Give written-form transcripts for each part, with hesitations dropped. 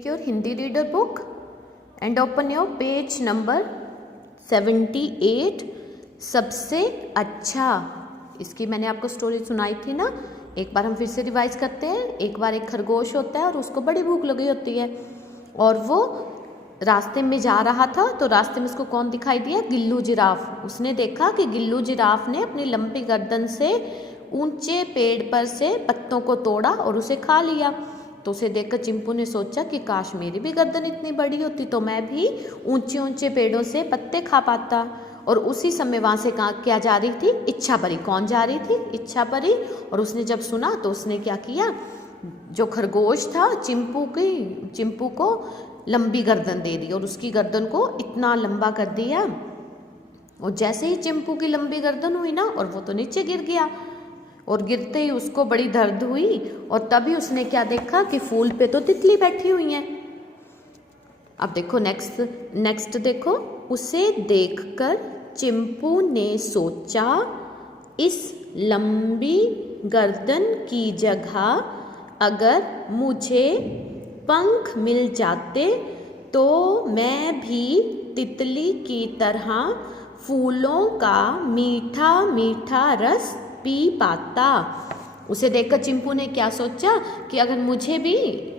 Take your Hindi reader book and open your page number 78. सबसे अच्छा, इसकी मैंने आपको स्टोरी सुनाई थी ना, एक बार हम फिर से रिवाइज करते हैं। एक बार एक खरगोश होता है और उसको बड़ी भूख लगी होती है और वो रास्ते में जा रहा था, तो रास्ते में उसको कौन दिखाई दिया? गिल्लू जिराफ। उसने देखा कि गिल्लू जिराफ ने अपनी लंबी गर्दन से ऊंचे पेड़ पर से पत्तों को तोड़ा और उसे खा लिया। तो उसे देखकर चिंपू ने सोचा कि काश मेरी भी गर्दन इतनी बड़ी होती तो मैं भी ऊंचे ऊंचे पेड़ों से पत्ते खा पाता। और उसी समय वहाँ से क्या जा रही थी? इच्छा परी। कौन जा रही थी? इच्छा परी। और उसने जब सुना तो उसने क्या किया, जो खरगोश था चिंपू को लंबी गर्दन दे दी और उसकी गर्दन को इतना लंबा कर दिया। और जैसे ही चिंपू की लंबी गर्दन हुई ना, और वो तो नीचे गिर गया, और गिरते ही उसको बड़ी दर्द हुई। और तभी उसने क्या देखा कि फूल पे तो तितली बैठी हुई है। अब देखो नेक्स्ट देखो, उसे देखकर चिंपू ने सोचा, इस लंबी गर्दन की जगह अगर मुझे पंख मिल जाते तो मैं भी तितली की तरह फूलों का मीठा मीठा रस पी पाता। उसे देखकर चिंपू ने क्या सोचा कि अगर मुझे भी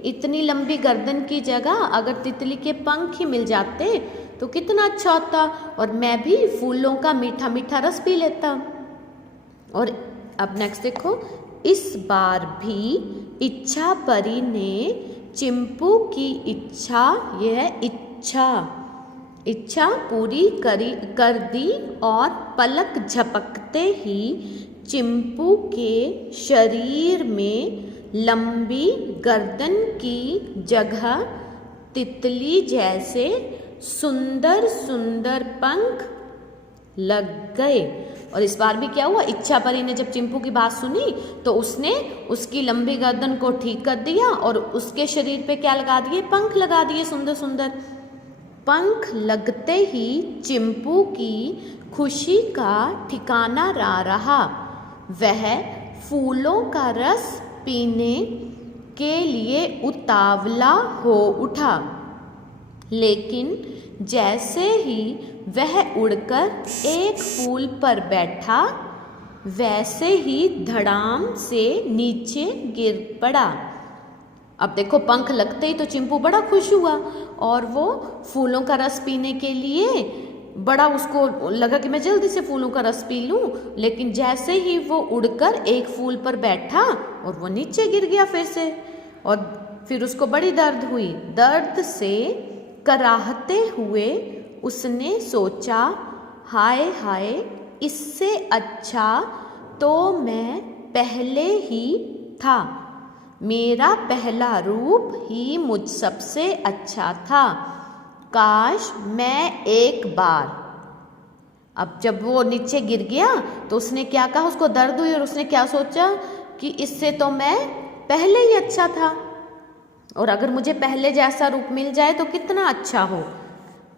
इतनी लंबी गर्दन की जगह अगर तितली के पंख ही मिल जाते तो कितना अच्छा होता, और मैं भी फूलों का मीठा मीठा रस पी लेता। और अब नेक्स्ट देखो, इस बार भी इच्छा परी ने चिंपू की इच्छा पूरी कर दी और पलक झपकते ही चिंपू के शरीर में लंबी गर्दन की जगह तितली जैसे सुंदर सुंदर पंख लग गए। और इस बार भी क्या हुआ, इच्छा परी ने जब चिंपू की बात सुनी तो उसने उसकी लंबी गर्दन को ठीक कर दिया और उसके शरीर पे क्या लगा दिए? पंख लगा दिए, सुंदर सुंदर पंख। लगते ही चिंपू की खुशी का ठिकाना ना रहा। वह फूलों का रस पीने के लिए उतावला हो उठा, लेकिन जैसे ही वह उड़कर एक फूल पर बैठा वैसे ही धड़ाम से नीचे गिर पड़ा। अब देखो, पंख लगते ही तो चिंपू बड़ा खुश हुआ और वो फूलों का रस पीने के लिए बड़ा उसको लगा कि मैं जल्दी से फूलों का रस पी लूं, लेकिन जैसे ही वो उड़कर एक फूल पर बैठा और वो नीचे गिर गया फिर से। और फिर उसको बड़ी दर्द हुई। दर्द से कराहते हुए उसने सोचा, हाय हाय, इससे अच्छा तो मैं पहले ही था। मेरा पहला रूप ही मुझ सबसे अच्छा था। काश मैं एक बार। अब जब वो नीचे गिर गया तो उसने क्या कहा, उसको दर्द हुई और उसने क्या सोचा कि इससे तो मैं पहले ही अच्छा था, और अगर मुझे पहले जैसा रूप मिल जाए तो कितना अच्छा हो।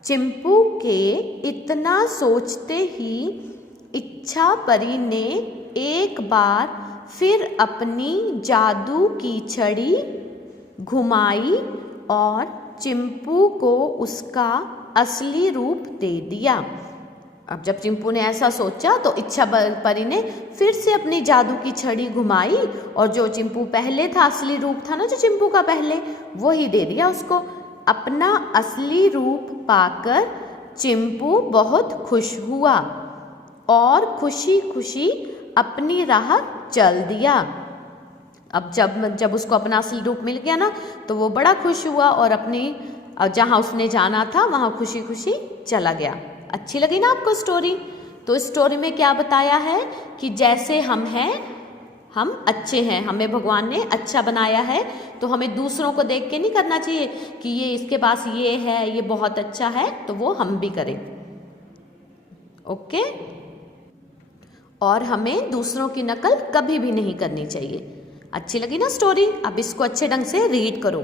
चिंपू के इतना सोचते ही इच्छा परी ने एक बार फिर अपनी जादू की छड़ी घुमाई और चिंपू को उसका असली रूप दे दिया। अब जब चिंपू ने ऐसा सोचा तो इच्छा परी ने फिर से अपनी जादू की छड़ी घुमाई और जो चिंपू पहले था, असली रूप था ना जो चिंपू का पहले, वो ही दे दिया उसको। अपना असली रूप पाकर चिंपू बहुत खुश हुआ और खुशी खुशी अपनी राह चल दिया। अब जब उसको अपना असली रूप मिल गया ना तो वो बड़ा खुश हुआ और अपनी जहाँ उसने जाना था वहाँ खुशी खुशी चला गया। अच्छी लगी ना आपको स्टोरी? तो इस स्टोरी में क्या बताया है कि जैसे हम हैं, हम अच्छे हैं, हमें भगवान ने अच्छा बनाया है, तो हमें दूसरों को देख के नहीं करना चाहिए कि ये इसके पास ये है, ये बहुत अच्छा है, तो वो हम भी करें। ओके? और हमें दूसरों की नकल कभी भी नहीं करनी चाहिए। अच्छी लगी ना स्टोरी? अब इसको अच्छे ढंग से रीड करो।